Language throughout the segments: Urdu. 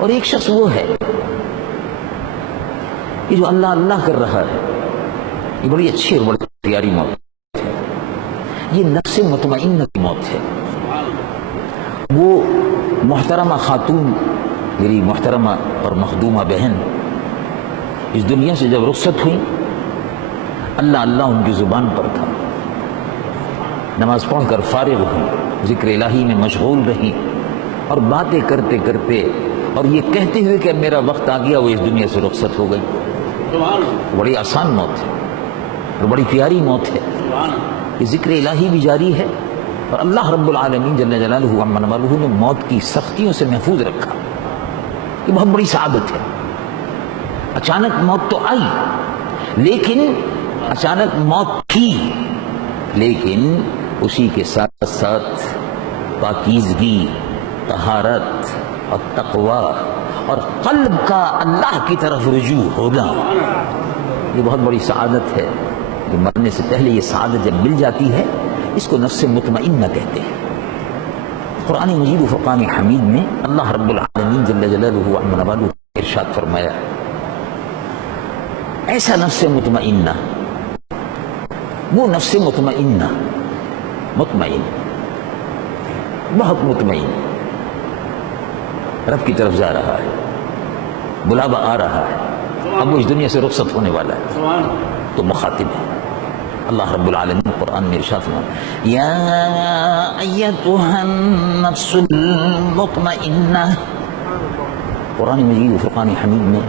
اور ایک شخص وہ ہے کہ جو اللہ اللہ کر رہا ہے، یہ بڑی اچھی اور بڑی پیاری موت ہے، یہ نفس مطمئنہ کی موت ہے۔ وہ محترمہ خاتون، میری محترمہ اور مخدومہ بہن اس دنیا سے جب رخصت ہوئی، اللہ اللہ ان کی زبان پر تھا، نماز پڑھ کر فارغ ہوئی، ذکر الہی میں مشغول رہی اور باتیں کرتے کرتے اور یہ کہتے ہوئے کہ اب میرا وقت آ گیا، وہ اس دنیا سے رخصت ہو گئی۔ بڑی آسان موت ہے اور بڑی پیاری موت ہے۔ یہ ذکر الہی بھی جاری ہے اور اللہ رب العالمین جل جلالہ عما نوالہ نے موت کی سختیوں سے محفوظ رکھا۔ یہ بہت بڑی سعادت ہے۔ اچانک موت تو آئی، لیکن اچانک موت تھی، لیکن اسی کے ساتھ ساتھ پاکیزگی، طہارت اور تقوی اور قلب کا اللہ کی طرف رجوع ہونا، یہ بہت بڑی سعادت ہے۔ جو مرنے سے پہلے یہ سعادت جب مل جاتی ہے، اس کو نفس مطمئنہ کہتے ہیں۔ قرآن مجید و فرقان حمید میں اللہ رب العالمین جل جلالہ عما نوالہ نے ارشاد فرمایا، ایسا نفس مطمئنہ، وہ نفس مطمئنہ، مطمئن، بہت مطمئن، رب کی طرف جا رہا ہے، بلاوا آ رہا ہے، اب وہ اس دنیا سے رخصت ہونے والا ہے، تو مخاطب ہے اللہ رب العالمین قرآن میں ارشاد فرمایا، یا ایتھا النفس المطمئنہ۔ قرآن مجید و فرقان حمید میں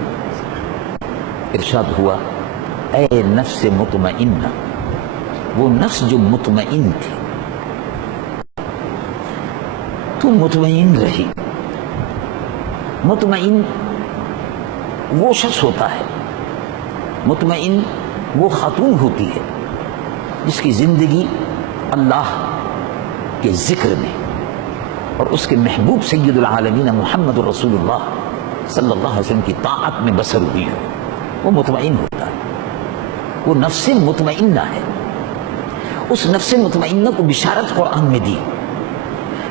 ارشاد ہوا، اے نفس مطمئنہ، وہ نفس جو مطمئن تھی، تو مطمئن رہی۔ مطمئن وہ شخص ہوتا ہے، مطمئن وہ خاتون ہوتی ہے جس کی زندگی اللہ کے ذکر میں اور اس کے محبوب سید العالمین محمد رسول اللہ صلی اللہ علیہ وسلم کی طاعت میں بسر ہوئی ہو، وہ مطمئن ہوتا ہے، وہ نفس مطمئنہ ہے۔ اس نفس مطمئنہ کو بشارت قرآن میں دی،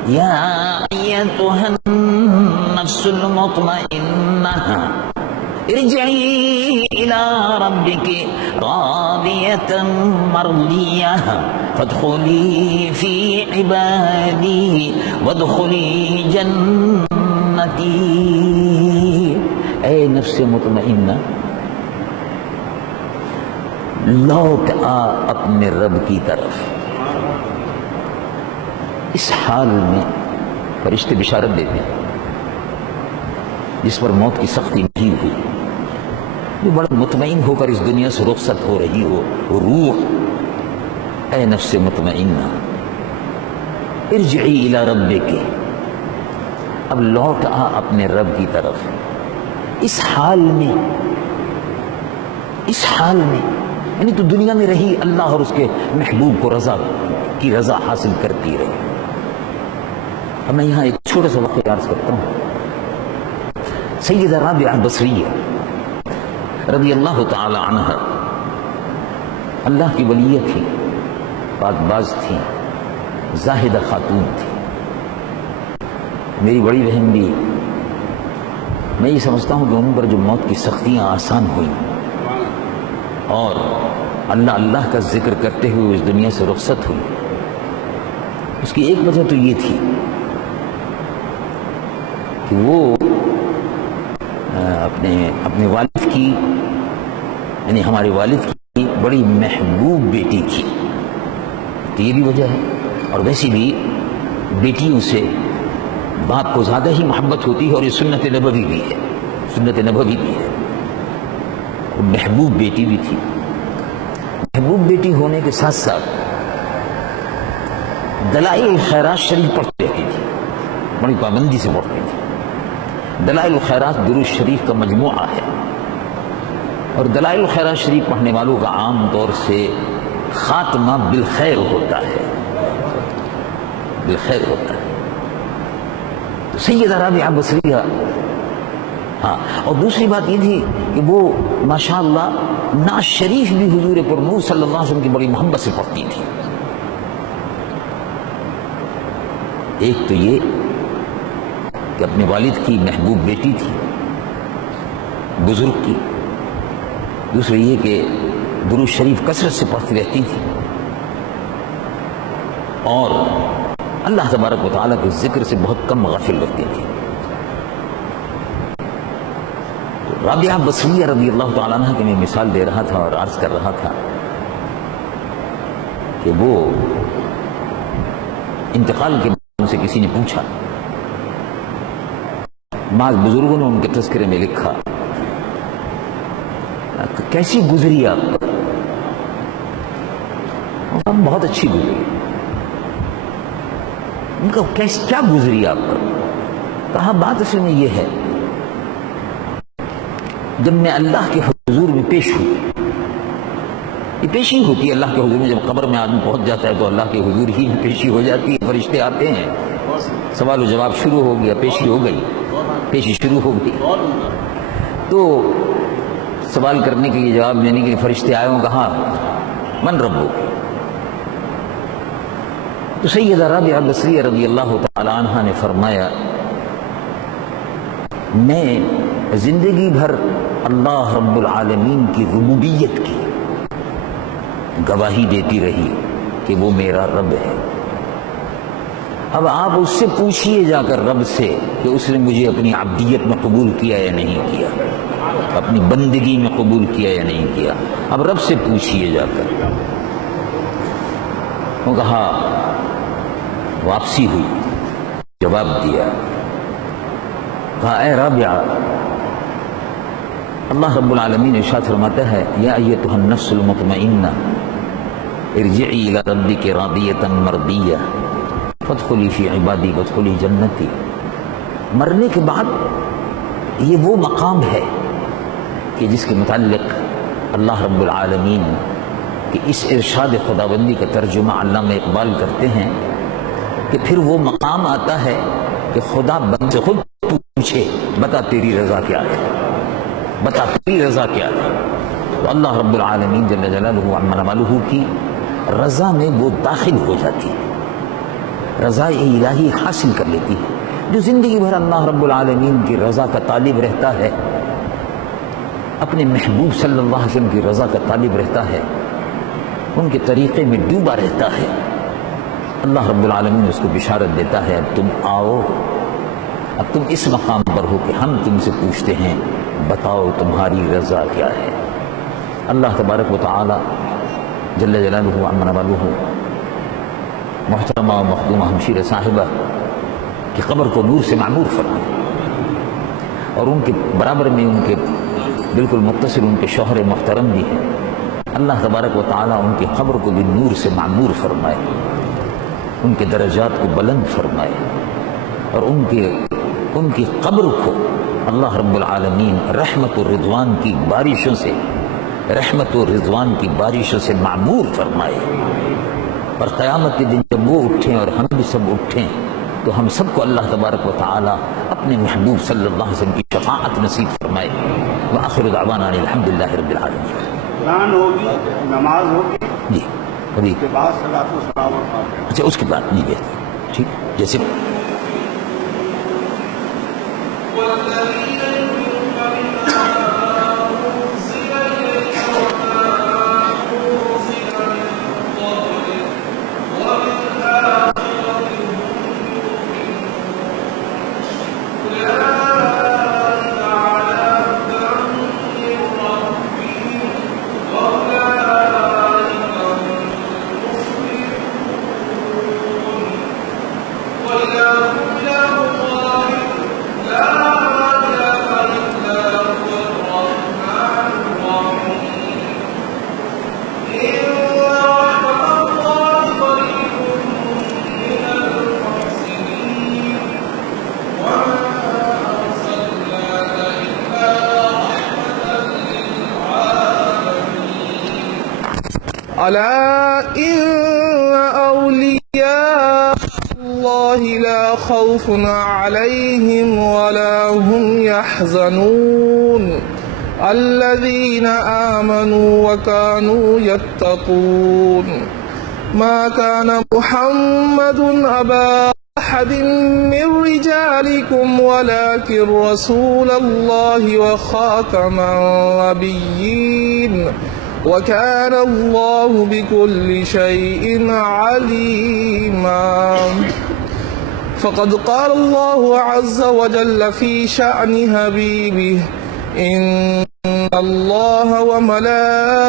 یا ایتھا النفس المطمئنہ ارجعی الی ربک راضیۃ مرضیہ فادخلی فی عبادی وادخلی جنتی۔ اے نفس مطمئنہ، لوٹ آ اپنے رب کی طرف۔ اس حال میں فرشتے بشارت دیتے ہیں جس پر موت کی سختی نہیں ہوئی، جو بڑا مطمئن ہو کر اس دنیا سے رخصت ہو رہی ہو روح، اے نفس مطمئنہ ارجعی الی ربک، اب لوٹ آ اپنے رب کی طرف۔ اس حال میں یعنی تو دنیا میں رہی، اللہ اور اس کے محبوب کو کی رضا حاصل کرتی رہی۔ اب میں یہاں ایک چھوٹا سا واقعہ عرض کرتا ہوں۔ سیدہ رابعہ بصریہ رضی اللہ تعالی عنہ اللہ کی ولیہ تھی، پاک باز تھی، زاہدہ خاتون تھی۔ میری بڑی بہن بھی، میں یہ سمجھتا ہوں کہ ان پر جو موت کی سختیاں آسان ہوئیں اور اللہ اللہ کا ذکر کرتے ہوئے اس دنیا سے رخصت ہوئی، اس کی ایک وجہ تو یہ تھی کہ وہ اپنے والد کی، یعنی ہمارے والد کی بڑی محبوب بیٹی تھی، تو یہ بھی وجہ ہے۔ اور ویسے بھی بیٹیوں سے باپ کو زیادہ ہی محبت ہوتی ہے، اور یہ سنت نبوی بھی ہے، سنت نبوی بھی ہے۔ محبوب بیٹی بھی تھی۔ محبوب بیٹی ہونے کے ساتھ ساتھ دلائل الخیرات شریف پڑھتی رہتی تھی، بڑی پابندی سے پڑھتی تھی۔ دلائل الخیرات درود شریف کا مجموعہ ہے، اور دلائل الخیرات شریف پڑھنے والوں کا عام طور سے خاتمہ بالخیر ہوتا ہے، بالخیر ہوتا ہے۔ تو سیدہ رابعہ بصریہ، ہاں، اور دوسری بات یہ تھی کہ وہ ماشاءاللہ نعت شریف بھی حضور پر نور صلی اللہ علیہ وسلم کی بڑی محبت سے پڑھتی تھی۔ ایک تو یہ کہ اپنے والد کی محبوب بیٹی تھی، بزرگ کی، دوسرے یہ کہ درود شریف کثرت سے پڑھتی رہتی تھی اور اللہ تبارک و تعالیٰ کے ذکر سے بہت کم غافل رہتی تھی۔ رابعہ بصریہ رضی اللہ تعالیٰ عنہ کی میں مثال دے رہا تھا اور عرض کر رہا تھا کہ وہ انتقال کے بعد ان سے کسی نے پوچھا، بعض بزرگوں نے ان کے تذکرے میں لکھا کیسی گزری آپ پر؟ بہت اچھی گزری۔ ان کا کیا گزری آپ پر؟ کہا بات اصل میں یہ ہے، جب میں اللہ کے حضور میں پیش ہوں، یہ پیشی ہوتی ہے اللہ کے حضور میں، جب قبر میں آدمی پہنچ جاتا ہے تو اللہ کے حضور ہی پیشی ہو جاتی ہے، فرشتے آتے ہیں، سوال و جواب شروع ہو گیا، پیشی ہو گئی، پیشی شروع ہو گئی۔ تو سوال کرنے کے لیے، جواب دینے کے لیے فرشتے آئے ہوں، کہا من ربو؟ تو سیدہ رابعہ بصریہ رضی اللہ تعالی عنہ نے فرمایا میں زندگی بھر اللہ رب العالمین کی ربوبیت کی گواہی دیتی رہی کہ وہ میرا رب ہے۔ اب آپ اس سے پوچھئے جا کر رب سے کہ اس نے مجھے اپنی عبدیت میں قبول کیا یا نہیں کیا، اپنی بندگی میں قبول کیا یا نہیں کیا، اب رب سے پوچھئے جا کر۔ وہ کہا، واپسی ہوئی، جواب دیا، کہا اے رابعہ، اللہ رب العالمین ارشاد فرماتا ہے یا ایتھا النفس المطمئنہ ارجعی الی ربک راضیۃ مرضیہ فادخلی فی عبادی وادخلی جنتی۔ مرنے کے بعد یہ وہ مقام ہے کہ جس کے متعلق اللہ رب العالمین کہ اس ارشاد خداوندی کا ترجمہ علامہ اقبال کرتے ہیں کہ پھر وہ مقام آتا ہے کہ خدا بندے سے خود پوچھے بتا تیری رضا کیا ہے، بتا تیری رضا کیا ہے۔ تو اللہ رب العالمین جل جلالہ عما نوالہ کی رضا میں وہ داخل ہو جاتی ہے، رضا الہی حاصل کر لیتی ہے۔ جو زندگی بھر اللہ رب العالمین کی رضا کا طالب رہتا ہے، اپنے محبوب صلی اللہ علیہ وسلم کی رضا کا طالب رہتا ہے، ان کے طریقے میں ڈوبا رہتا ہے، اللہ رب العالمین اس کو بشارت دیتا ہے اب تم آؤ، اب تم اس مقام پر ہو کہ ہم تم سے پوچھتے ہیں بتاؤ تمہاری رضا کیا ہے۔ اللہ تبارک و تعالی جل جلالہ عما نوالہ محترمہ و مخدومہ ہمشیر صاحبہ کی قبر کو نور سے معمور فرمائے، اور ان کے برابر میں ان کے بالکل متصل ان کے شوہر محترم بھی ہیں، اللہ تبارک و تعالی ان کی قبر کو بھی نور سے معمور فرمائے، ان کے درجات کو بلند فرمائے، اور ان کی قبر کو اللہ رب العالمین رحمت و رضوان کی بارشوں سے، رحمت و رضوان کی بارشوں سے معمور فرمائے، اور قیامت کے دن جب وہ اٹھیں اور ہم بھی سب اٹھیں تو ہم سب کو اللہ تبارک و تعالی اپنے محبوب صلی اللہ علیہ وسلم کی شفاعت نصیب فرمائے۔ وآخر دعوانا الحمدللہ رب العالمین۔ قرآن ہوگی، نماز ہوگی، جی ابھی اس کے بعد صلاۃ و سلام اور فاتحہ۔ اچھا اس کے بعد جی بہتر، ٹھیک جیسے ألا إن أولياء الله لا خوف عليهم ولا هم يحزنون الذين آمنوا وكانوا يتقون ما كان محمد أبا أحد من رجالكم ولكن رسول الله وخاتم النبيين وكان الله بكل شيء عليما. فقد قال الله عز وجل في شأن حبيبه إن الله وملائكته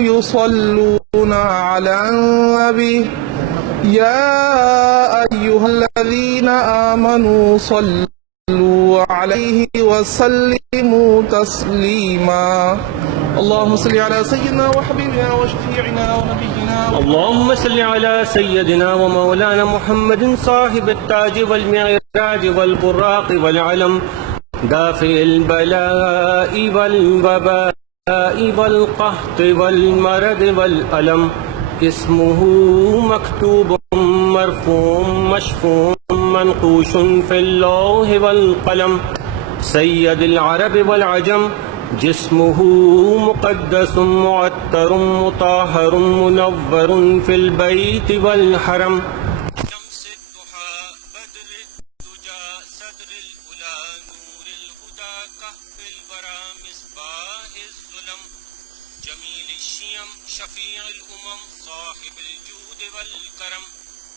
يصلون على النبي يا أيها الذين آمنوا صلوا عليه وسلموا تسليما. اللهم صل على سيدنا وحبيبنا وشفيعنا ونبينا اللهم صل على سيدنا ومولانا محمد صاحب التاج والمعراج والبراق والعلم دافع البلاء والوباء والقحط والمرض والألم اسمه مكتوب مرفوع مشفوع منقوش في اللوح والقلم سيد العرب والعجم جسمه مقدس معطر مطهر منور في البيت والحرم شمس الضحى بدر الدجى صدر الأولى نور الهدى كهف الورى مصباح الظلم جميل الشيم شفيع الأمم صاحب الجود والكرم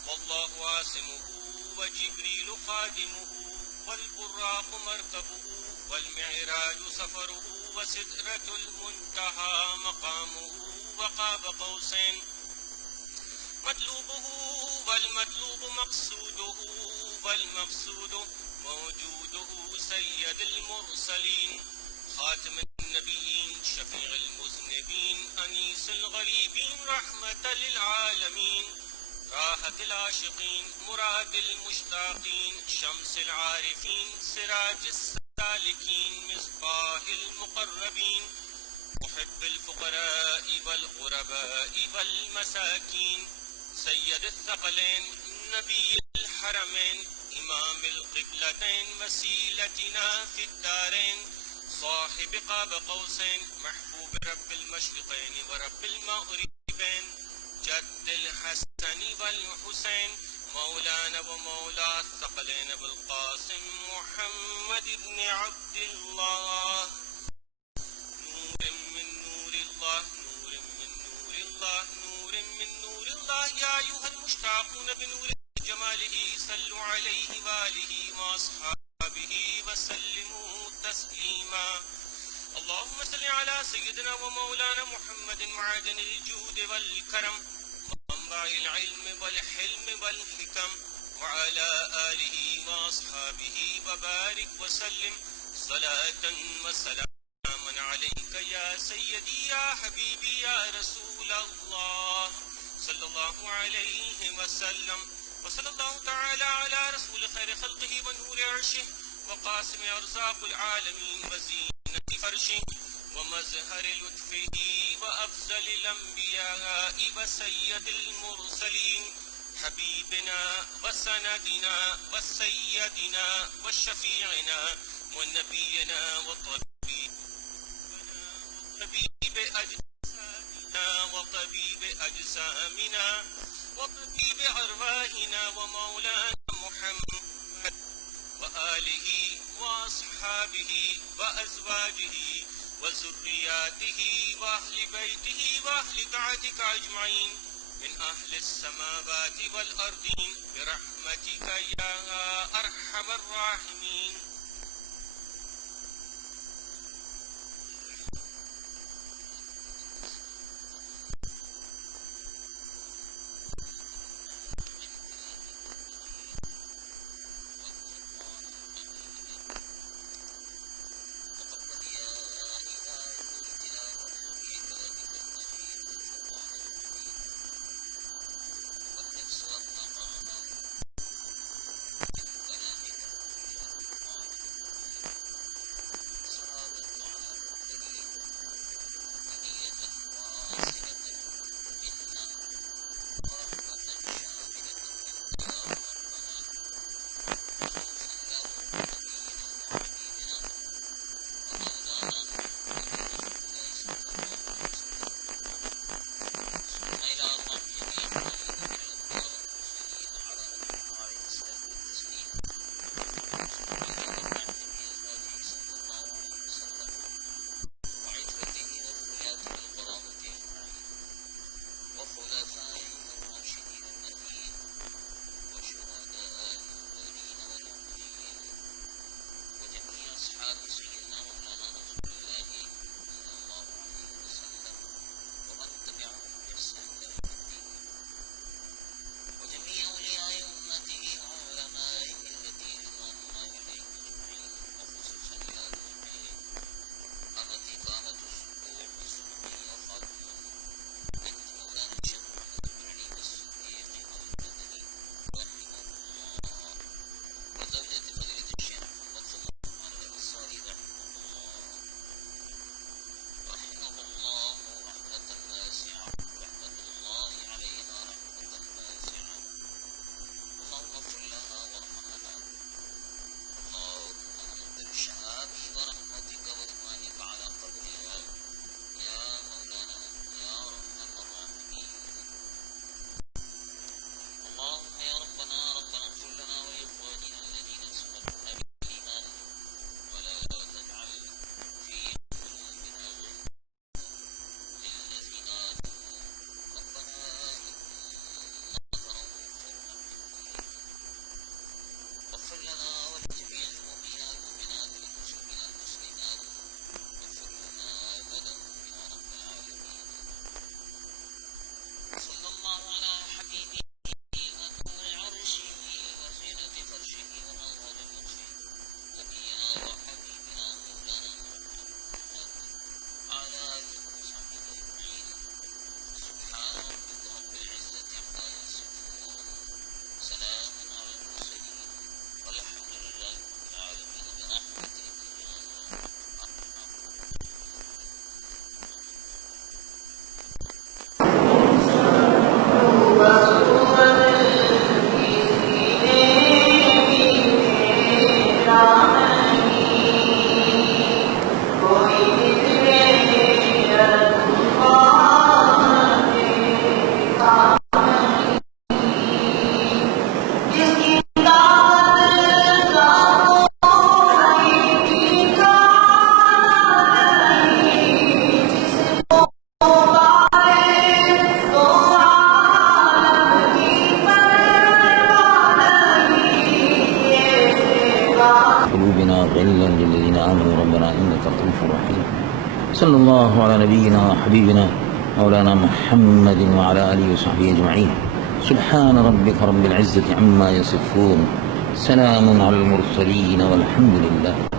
والله عاصمه وجبريل خادمه والبراق مركبه والمعراج سفره وسدرة المنتهى مقامه وقاب قوسين مطلوبه والمطلوب مقصوده والمقصود موجوده سيد المرسلين خاتم النبيين شفيع المذنبين أنيس الغريبين رحمة للعالمين راحة العاشقين مراد المشتاقين شمس العارفين سراج السالكين مصباح المقربين محب الفقراء والغرباء والمساكين سيد الثقلين نبي الحرمين إمام القبلتين وسيلتنا في الدارين صاحب قاب قوسين محبوب رب المشرقين ورب المغربين جد الحسن والحسين مولانا ومولى الثقلين بالقاسم محمد بن عبد الله نور من نور الله نور من نور الله نور من نور الله يا أيها المشتاقون بنور جماله صلوا عليه وآله وأصحابه وسلموا تسليما. اللهم صل على سيدنا ومولانا محمد معدن الجود والكرم منبع العلم والحلم والحكم وعلى آله وأصحابه وبارك وسلم صلاة وسلاما عليك يا سيدي يا حبيبي يا رسول الله صلى الله عليه وسلم. وصلى الله تعالى على رسول خير خلقه ونور عرشه وقاسم أرزاق العالمين وزينة فرشه ومزهر لطفه وأفضل الأنبياء وسيد المرسلين حبيبنا وسندنا وسيدنا وشفيعنا ونبينا وطبيب أجسامنا وطبيب أرواحنا ومولانا محمد وآله وأصحابه وأزواجه وذرياته وأهل بيته وأهل طاعتك أجمعين من أهل السماوات والأرضين برحمتك يا أرحم الراحمين. قلوبنا غلا للذين آمنوا ربنا إنك رؤوف رحيم. صلى الله على نبينا وحبيبنا مولانا محمد وعلى آله وصحبه أجمعين. سبحان ربك رب العزة عما يصفون، سلام على المرسلين والحمد لله.